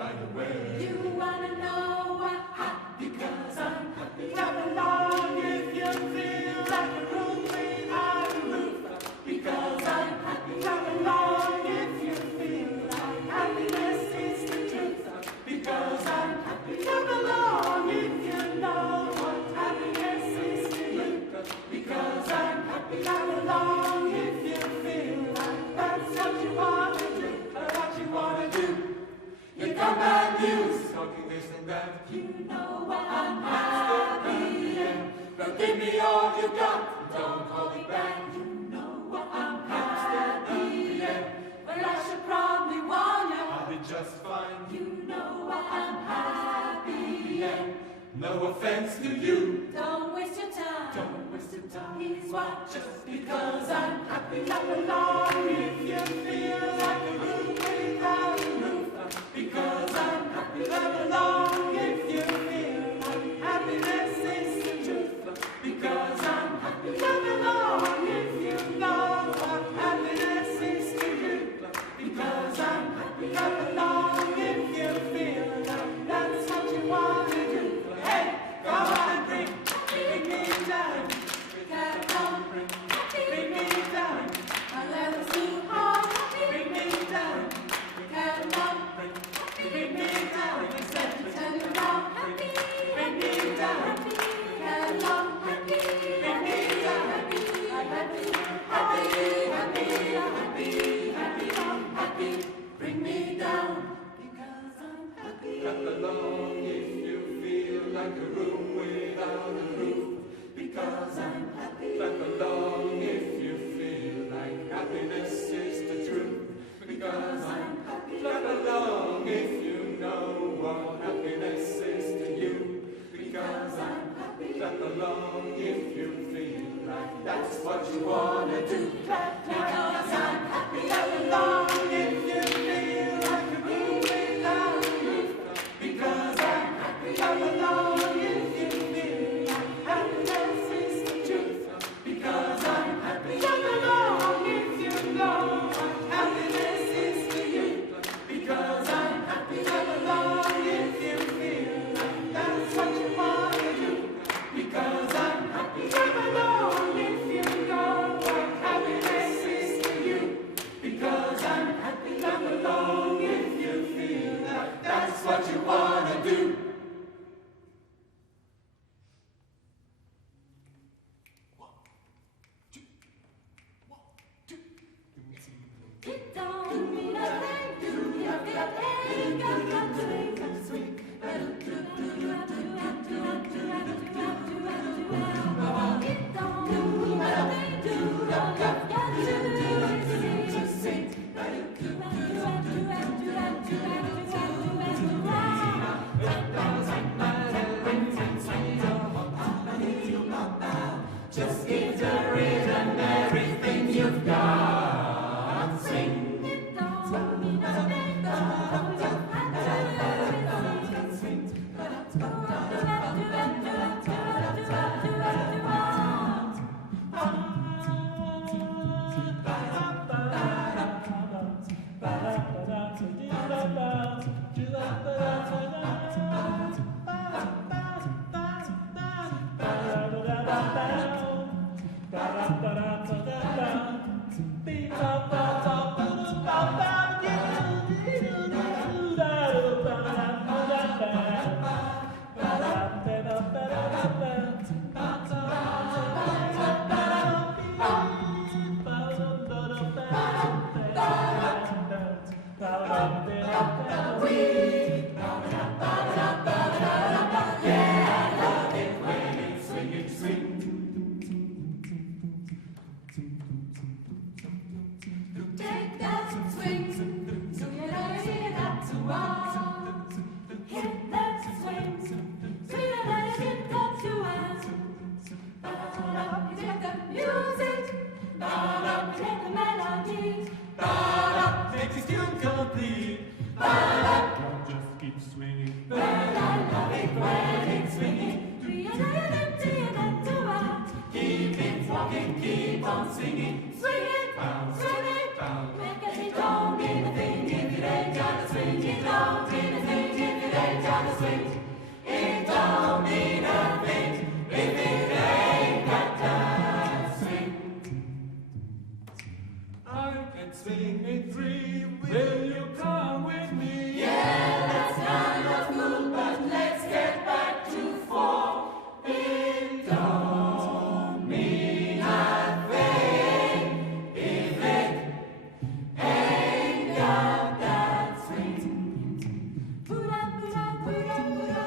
right away. You wanna know why? Because I'm happy. Clap along if you feel like a room without a roof. Because I'm happy. Clap along if you feel like happiness is the truth. Because I'm happy. Clap along if you know what happiness is to you. Because I'm happy. Clap along if you feel like that's what you want to do. What you want to do. You come bad news, talking this and that. You know why I'm happy. But give me all you got, don't hold it back. You know why I'm happy. Well, I should probably warn you. I'll be just fine. You know why I'm happy. No offense to you. Don't waste your time. Don't waste your time. Here's why. Just because I'm happy. Clap along if you feel like a room without a roof. Because I'm happy. Clap along if you feel like happiness is the truth. Because I'm happy. Clap along if you know what happiness is to you. Because I'm happy. Clap along if you feel like that's what you want to do. Hey, come on, bring me down. Come on, Bring me down. my level's too hard. Bring me down. Come on, Bring me down. tell you I'm happy. Bring me down. Come on, happy. Bring me down. I'm happy. Happy. I'm happy. Bring me down. Because I'm happy. Clap along if you feel like a room without a roof. Because I'm happy. Clap along if you feel like happiness is the truth. Because I'm happy. Clap along if you know what happiness is to you. Because I'm happy. Clap along if you feel like that's what you wanna do. Clap, clap. Because I'm happy. Clap along if you feel like a room without a roof. Because I'm happy. Clap along if you feel like happiness is the truth. Because I'm happy. Clap along if you know what happiness is to you. Because I'm happy. Clap along if you feel like that's what you want to do. Because I'm happy. Clap along if you know what happiness is to you. Because I'm happy. Clap along if you feel like that's what you want to do. It don't mean a thing to you. Got to swing. It don't mean a thing to you. Got to sing. Just give the rhythm everything you've got. Swing. It don't mean a thing to Take that swing, so you know you hear that to walk. Hit that swing, so you know you get that to us. You get the music, you get the melody. Make this tune complete. Don't just keep swinging. Well, I love it when it's swinging. Do you know you get to us? Keep it walking, keep on singing. Swing it, Bounce, swing it. bounce. Because it don't mean a thing if it ain't got a swing. It don't mean a thing. swing. It don't mean a thing if it ain't got that swing. I can swing it free. Will you come with me? Yeah, that's kind of cool, but let's get back to 4. It don't mean a thing if it ain't got that swing. Pura, pura, pura, pura.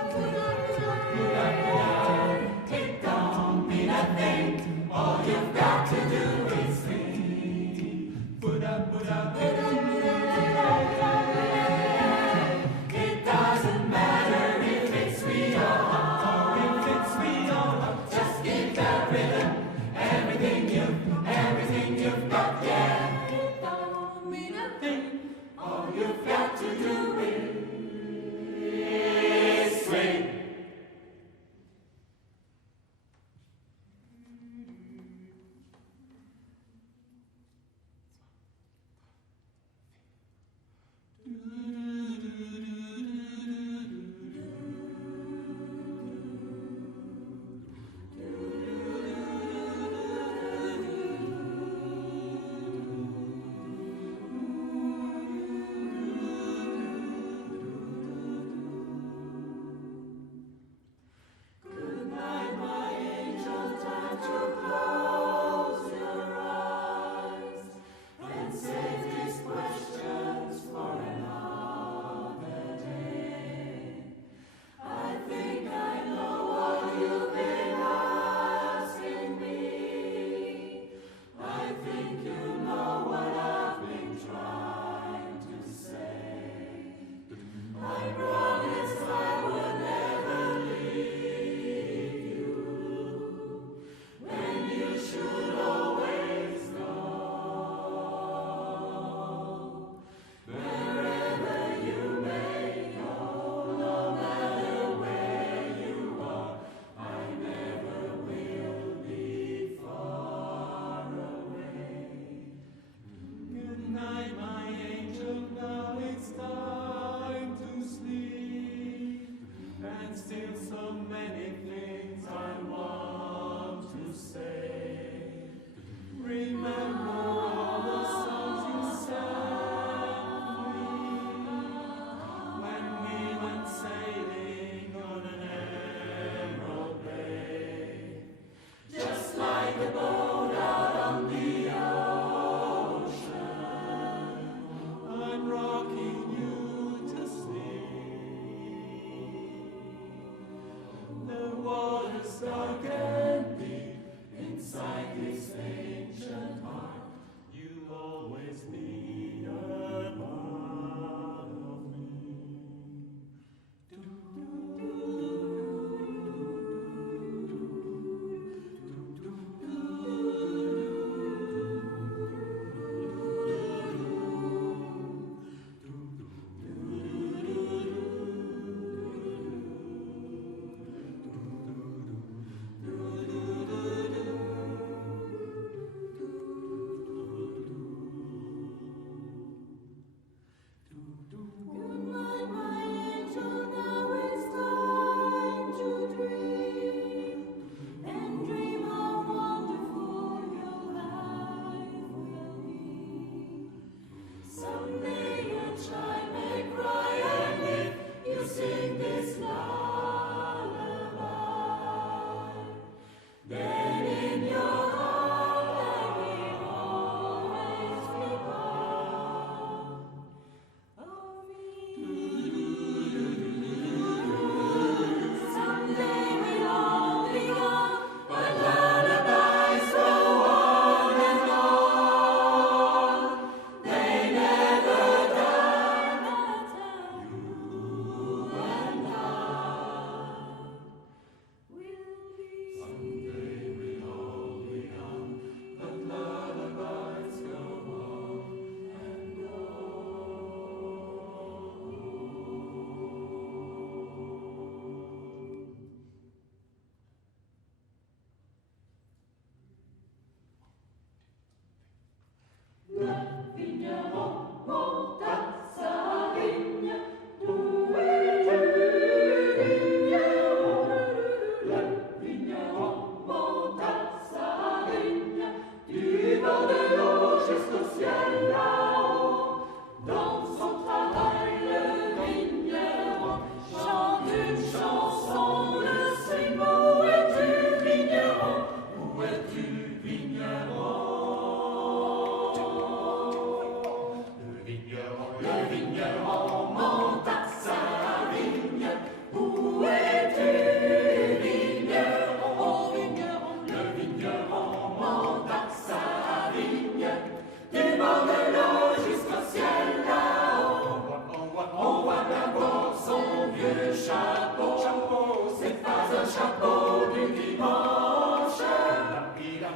un chapeau du dimanche.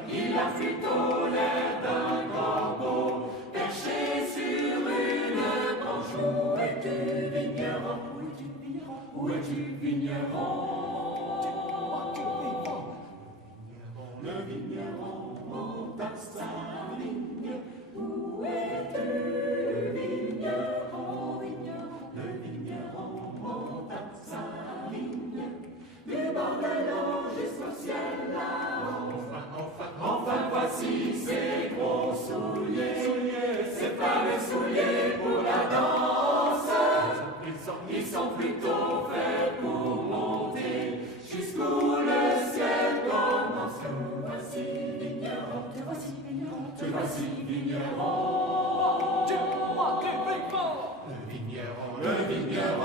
Il a plutôt l'air d'un corbeau perché sur une branche. Où es-tu, vigneron? Où es-tu, vigneron? Le vigneron monte à sa vigne. Où es-tu, vigneron? Le vigneron monte à sa vigne. Du bord de l'eau jusqu'au ciel là-haut. Enfin voici ses gros souliers. C'est pas les souliers pour la danse. Ils sont plutôt faits pour monter jusqu'où le ciel commence. Te voici vigneron, te voici vigneron, te voici vigneron. Le vigneron